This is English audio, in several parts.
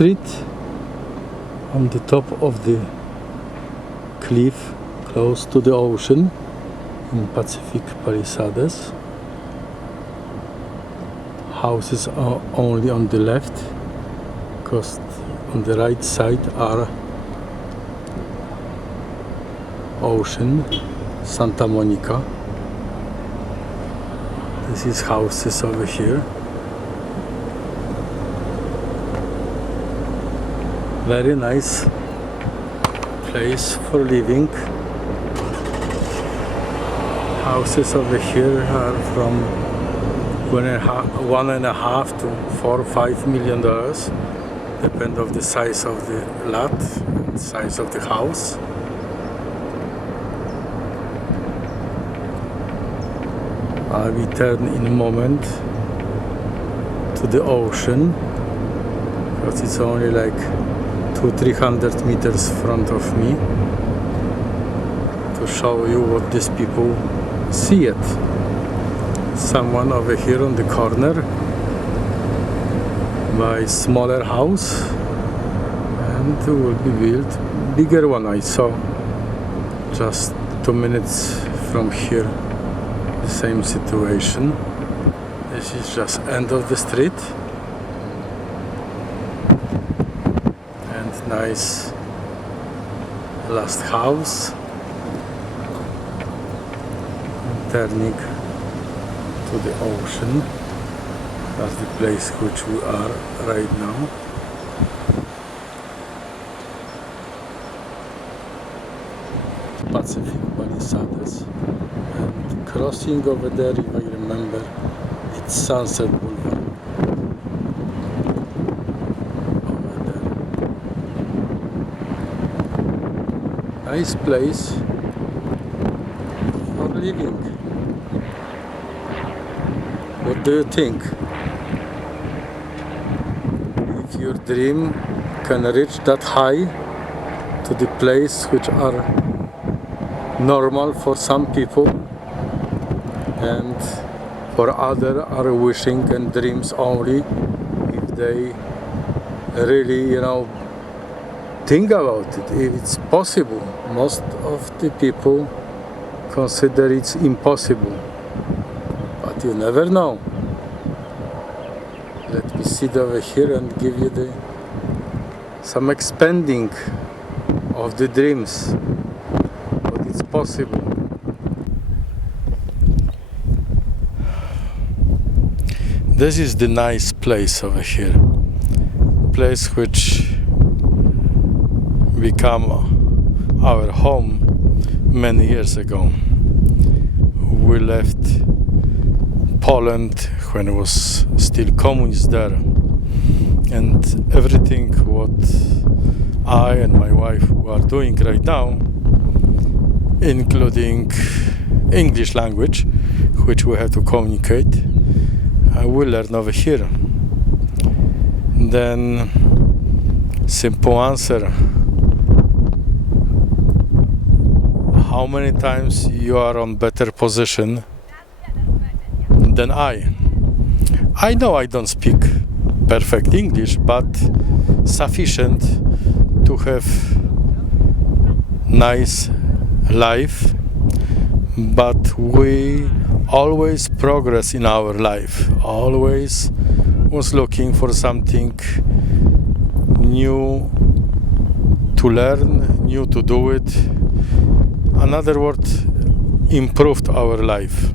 street on the top of the cliff close to the ocean in Pacific Palisades. Houses are only on the left, because on the right side are ocean, Santa Monica. This is houses over here. Very nice place for living. Houses over here are from $1.5 to $4 or $5 million, depend of the size of the lot, size of the house. I will turn in a moment to the ocean, because it's only like 200-300 meters in front of me, to show you what these people see it. Someone over here on the corner, my smaller house, and will be built bigger one I saw just 2 minutes from here. The same situation. This is just end of the street, and nice last house. Turning to the ocean. That's the place which we are right now. Pacific Palisades. And crossing over there, if I remember, it's Sunset Boulevard. Over there. Nice place for living. What do you think? If your dream can reach that high to the place which are normal for some people, and for others are wishing and dreams only, if they really, think about it, if it's possible. Most of the people consider it's impossible. But you never know. Let me sit over here and give you some expanding of the dreams, but it's possible. This is the nice place over here, place which became our home many years ago. We left Poland when it was still communist there, and everything what I and my wife are doing right now, including English language, which we have to communicate, we learn over here. Then, simple answer: how many times you are on better position than I? I know I don't speak perfect English, but sufficient to have nice life. But we always progress in our life, always was looking for something new to learn, new to do it. Another word, improved our life.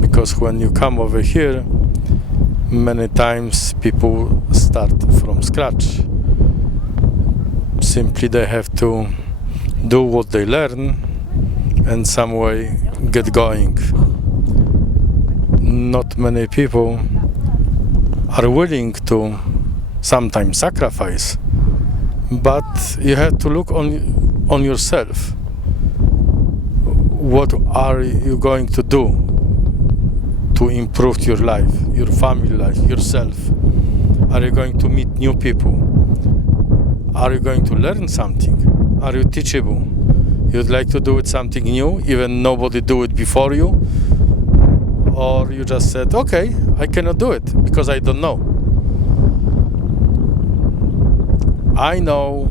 Because when you come over here, many times people start from scratch. Simply they have to do what they learn and some way get going. Not many people are willing to sometimes sacrifice, but you have to look on yourself. What are you going to do to improve your life, your family life, yourself? Are you going to meet new people? Are you going to learn something? Are you teachable? You'd like to do it something new, even nobody do it before you? Or you just said, okay, I cannot do it because I don't know. I know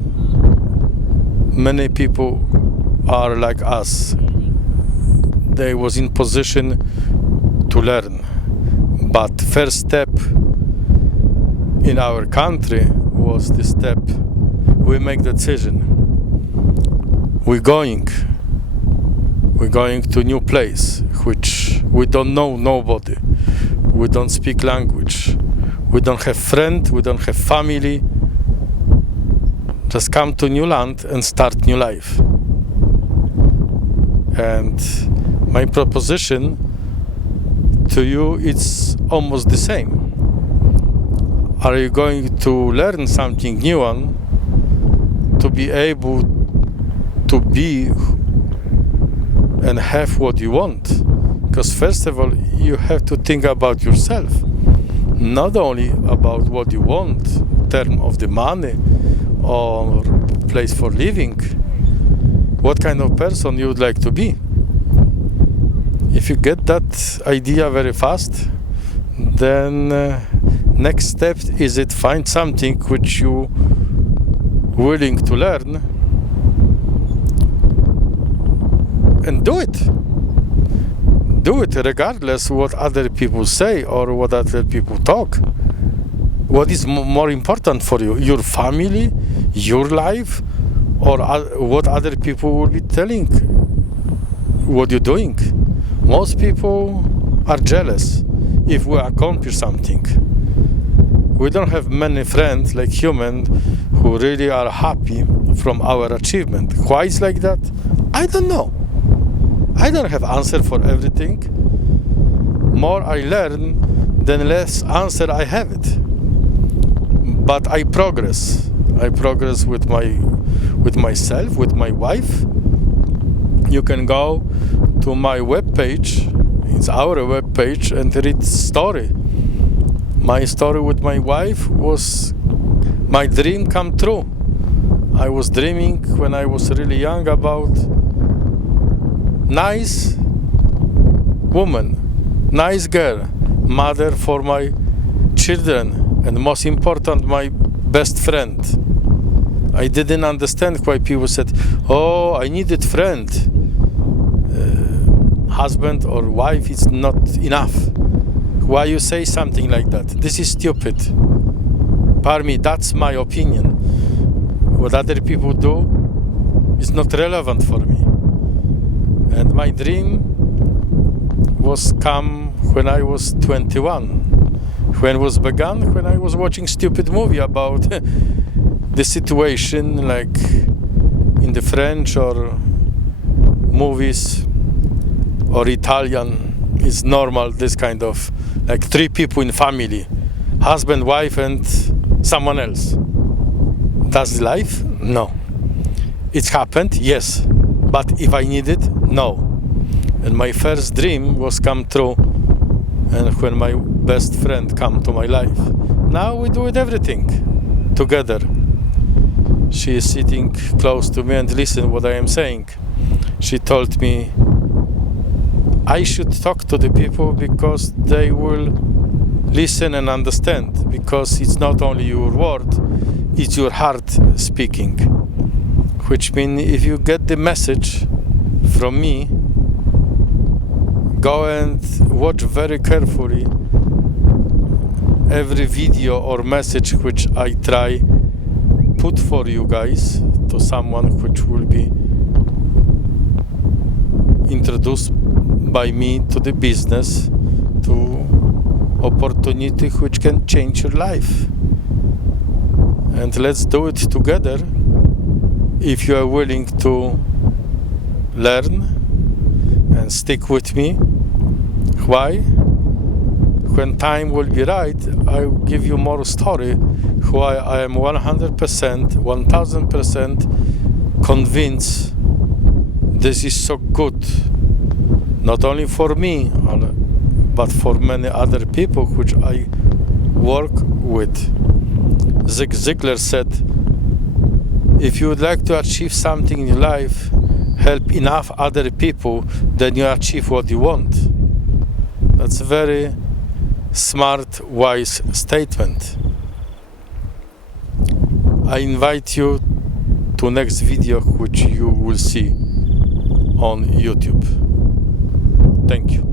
many people are like us. They was in position to learn. But first step in our country was the step we make decision. We're going to new place which we don't know nobody. We don't speak language. We don't have friend, we don't have family. Just come to new land and start new life. And my proposition to you is almost the same. Are you going to learn something new to be able to be and have what you want? Because first of all, you have to think about yourself, not only about what you want in terms of the money or place for living. What kind of person you would like to be? If you get that idea very fast, then next step is it find something which you willing to learn and do it. Do it regardless what other people say or what other people talk. What is more important for you? Your family, your life, or what other people will be telling what you're doing? Most people are jealous if we accomplish something. We don't have many friends like humans who really are happy from our achievement. Why it's like that? I don't know. I don't have answer for everything. More I learn, then less answer I have it. But I progress. I progress with myself, with my wife. You can go to my webpage. It's our webpage and read story. My story with my wife was my dream come true. I was dreaming when I was really young about nice woman, nice girl, mother for my children, and most important, my best friend. I didn't understand why people said, oh, I needed friend. Husband or wife is not enough. Why you say something like that? This is stupid. Pardon me, that's my opinion. What other people do is not relevant for me. And my dream was come when I was 21. When was begun? When I was watching stupid movie about the situation, like in the French or movies or Italian. It's normal, this kind of like three people in family, husband, wife, and someone else. That's life? No. It happened? Yes. But if I need it? No. And my first dream was come true, and when my best friend come to my life. Now we do it everything together. She is sitting close to me and listen what I am saying. She told me I should talk to the people because they will listen and understand, because it's not only your word, it's your heart speaking. Which means if you get the message from me, go and watch very carefully every video or message which I try put for you guys to someone which will be introduced by me to the business, to opportunity which can change your life. And let's do it together if you are willing to learn and stick with me. Why? When time will be right, I will give you more story why I am 100%, 1000% convinced this is so good. Not only for me, but for many other people which I work with. Zig Ziglar said, if you would like to achieve something in your life, help enough other people, then you achieve what you want. That's a very smart, wise statement. I invite you to next video which you will see on YouTube. Thank you.